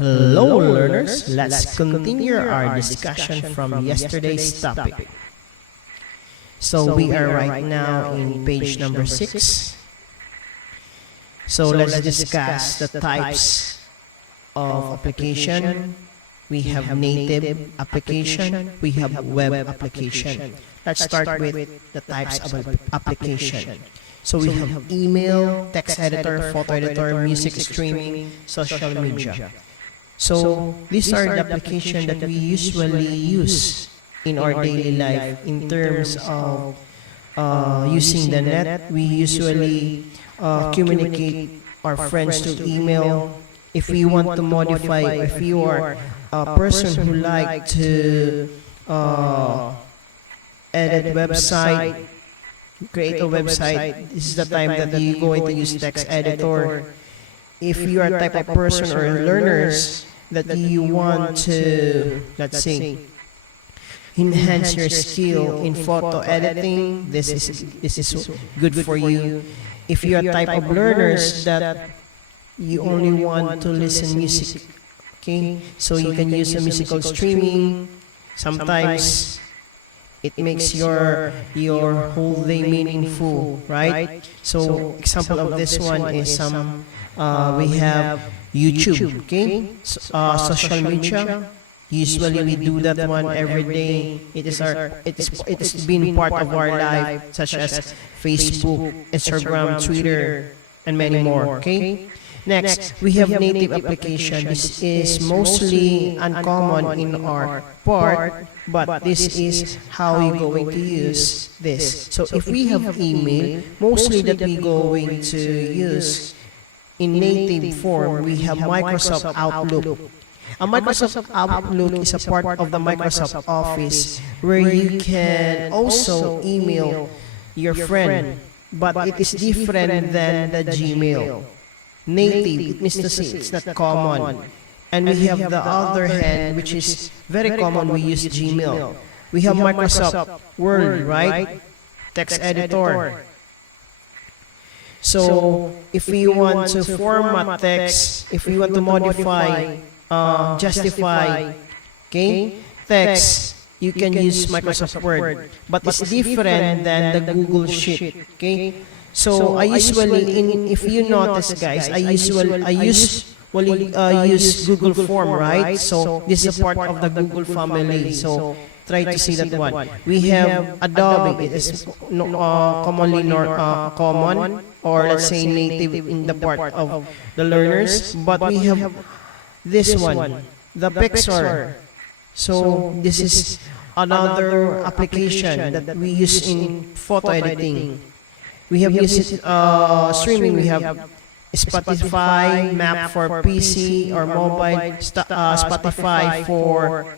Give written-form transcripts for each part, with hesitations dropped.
Hello learners, let's continue our discussion from yesterday's topic. So we are right now in page number 6. So let's discuss the types of application. We have native application, we have web application. Let's start with the types of application. So we have email, text editor, photo editor, music streaming, social media. So these are the applications that we usually use in our daily life in terms of using the net. We usually communicate our friends to email. If we want to modify, if you are a person who like to edit website, create a website, this is the time that you're going to use text editor. If you are a type of person or learners that you want to, let's say, enhance your skill in photo editing, this is good for you. If you are a type of learners that you only want to listen music, okay, so you can use a musical streaming. Sometimes it makes your whole day meaningful, right? So example of this one is we have YouTube, okay, social media. Usually we do that one every day. It has been part of our life, such as Facebook, Instagram, Twitter, and many more. Okay. Next, we have native application. This is mostly uncommon in our part, but this is how we're going to use this. So if we have email, mostly that we're going to use in native form, we have Microsoft Outlook. A Microsoft Outlook is a part of the Microsoft Office where you can also email your friend, but it is different than the Gmail. Native, it means to say it's not common. And we have the other hand, which is very common, we use Gmail. We have Microsoft Word, right? Text editor. So if we want to format text, if we want to modify, justify, okay, text, you can use Microsoft Word, but it's different than the Google Sheet, okay. So I usually, if you notice guys, I usually use Google Form, right? So this is a part of the Google family. So try to see that one. We have Adobe. It is commonly common, or let's say native in the part of the learners. But we have this one, the Pixar. So this is another application that we use in photo editing. We have used streaming. We have Spotify, Map for PC or mobile, Spotify for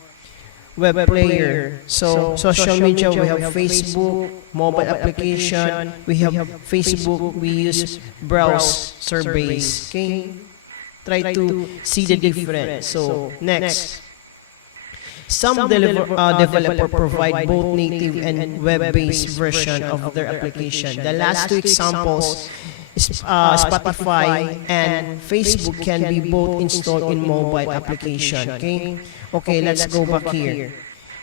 web player. So social media, we have Facebook, mobile application. We have Facebook. We use browse surveys. Okay, try to see the difference. So next. Some developer provide both native and web-based version of their application. The last two examples, Spotify and Facebook, can be both installed in mobile application. Okay, let's go back here.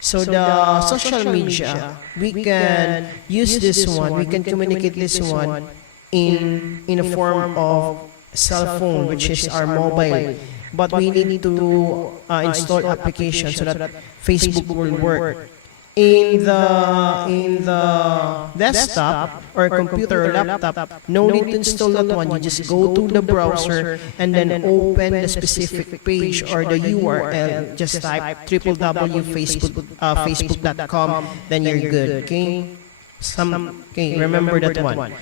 So the social media, we can use this one. We can communicate this one in a form of cell phone, which is our mobile. But we need to install application so that Facebook will work. In the desktop or computer or laptop, no need to install that one. You just go to the browser and then open the specific page or the URL. Just type www.facebook.com. Then you're good. Okay. Remember that one.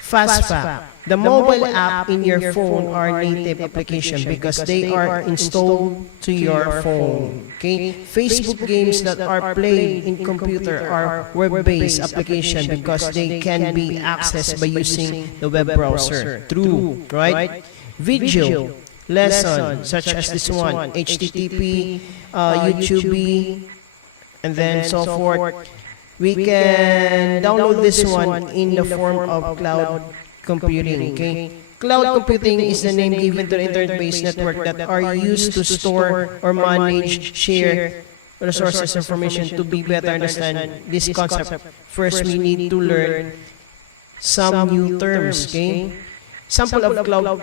Fast fact. The mobile app in your phone are native application because they are installed to your phone. Okay? Facebook games that are played in computer are web-based application because they can be accessed by using the web browser. True, right? Video lesson such as this one, HTTP, YouTube, and then so forth. We can download this one in the form of cloud computing, okay? Cloud computing is the name given to the internet-based network that are used to store or manage, share resources information. To be better understand this concept, first we need to learn some new terms, okay? Sample of cloud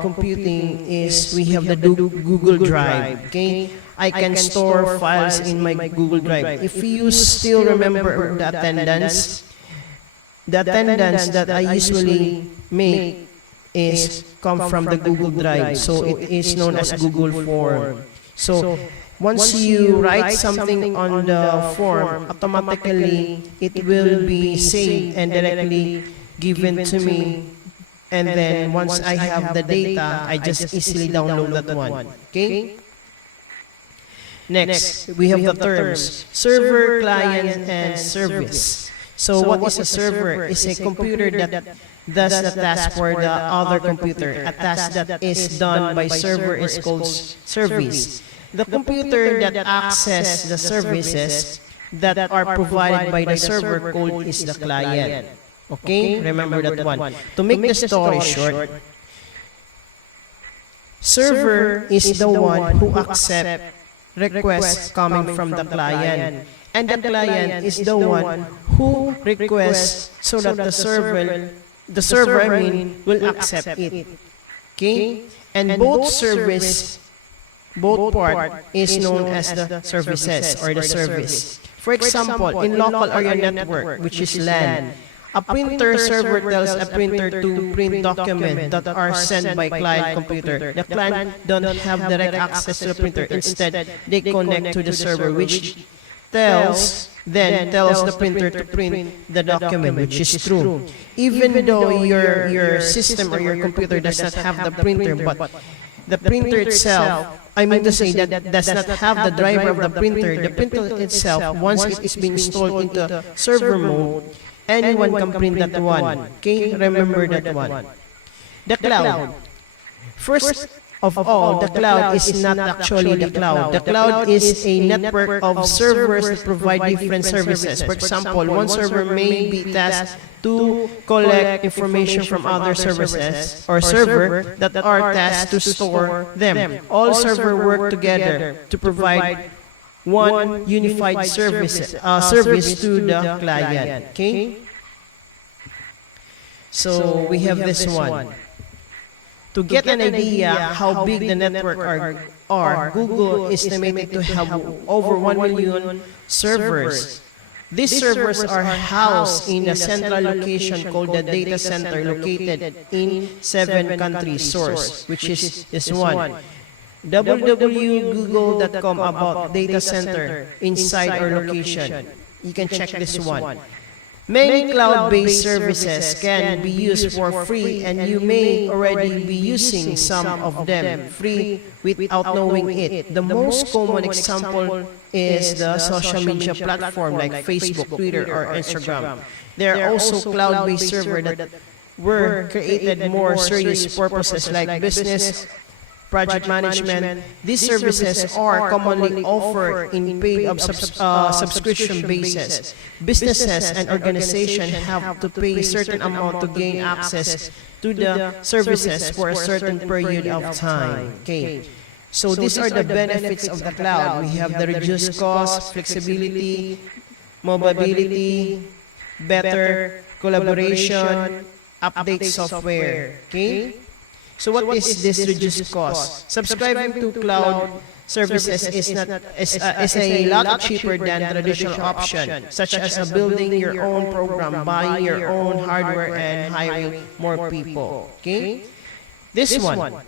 computing is we have the Google Drive, okay? I can store files in my Google Drive. If you still remember the attendance that I usually make is come from the Google Drive. So it is known as Google Form. So once you write something on the form, automatically it will be saved and directly given to me. And then once I have the data, I just easily download that one. Okay? Next, we have the terms server, client, and service. So what is a server? It's a computer that does the task for the other computer. A task that is done by server is called service. The computer that accesses the services that are provided by the server code is the client. Okay? Remember that one. To make the story short, server is the one who accepts requests coming from the client. And the client is the one who requests so that the server will accept it. Okay? And both part is known as the services or the service. For example, in local area network, which is LAN, a printer server tells a printer to print documents that are sent by client computer. The client don't have direct access to the printer. Instead, they connect to the server, which tells the printer to print the document, which is true. Even though your system or your computer does not have the printer, but the printer itself, I mean to say that does not have the driver of the printer itself, once it is being installed into server mode, anyone can print that one. Okay, remember that one. The cloud. First of all, the cloud is not actually the cloud. The cloud is a network of servers that provide different services. For example, one server may be tasked to collect information from other services or server that are tasked to store them. All servers work together to provide one unified service to the client. Okay? So we have this one. To get an idea how big the network are, Google estimated to have over 1 million servers. These servers are housed in a central location called the data center located in 7 countries source, which is this one. www.google.com about data center inside our location. You can check this one. Many cloud-based services can be used for free, and you may already be using some of them free without knowing it. The most common example is the social media platform like Facebook, Twitter, or Instagram. There are also cloud-based servers that were created more serious purposes like business, project management. These services are commonly offered in paid subscription basis. Businesses and organizations have to pay a certain amount to gain access to the services for a certain period of time. Okay. So these are the benefits of the cloud. We have the reduced cost, flexibility, mobility, better collaboration, update software. Okay. So what is this reduced cost? Subscribing to cloud services is a lot cheaper than traditional option, such as building your own program, buying your own hardware, and hiring more people. Okay? This one.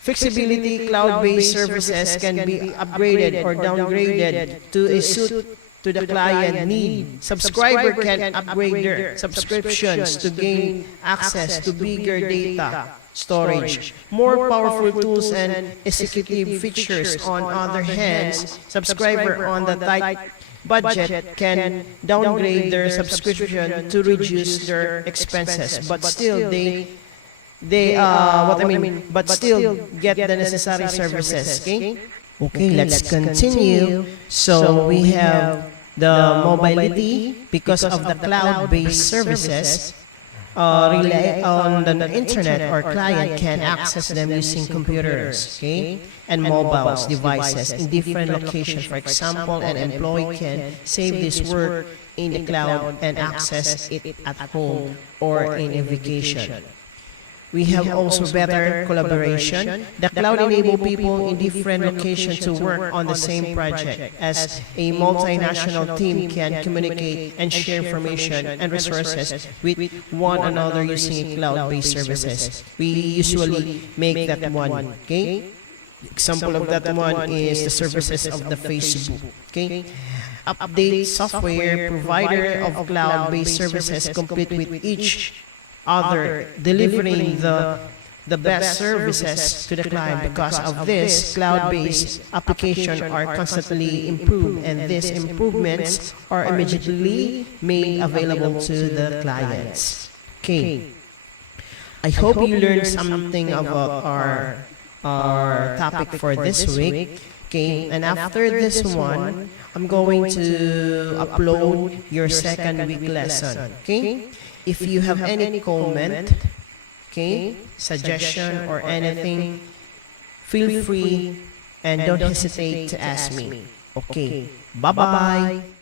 Flexibility, cloud-based services can be upgraded or downgraded to a suit to the client need. Subscriber can upgrade their subscriptions to gain access to bigger data storage, more powerful tools and executive features. On other hands, subscriber on the tight budget can downgrade their subscription to reduce their expenses, but still still get the necessary services. Okay, let's continue. So we have the mobility because of the cloud-based services. rely on the internet or client can access them using computers, okay, and mobiles devices in different locations. For example, an employee can save this work in the cloud and access it at home or in a vacation. We have also better collaboration. The cloud enable people in different locations to work on the same project, as a multinational team can communicate and share information and resources with one another using cloud-based services. We usually make that one, okay? Example of that one is the services of the Facebook, okay? Update software provider of cloud-based services compete with each other, delivering the best services to the client. Because of this, cloud-based applications are constantly improved, and these improvements are immediately made available to the clients. Okay. I hope you learned something about our topic for this week. Okay, and after this one, I'm going to upload your second week lesson. Okay. If you have any comment, okay, suggestion or anything, feel free and don't hesitate to ask me. Okay, bye-bye.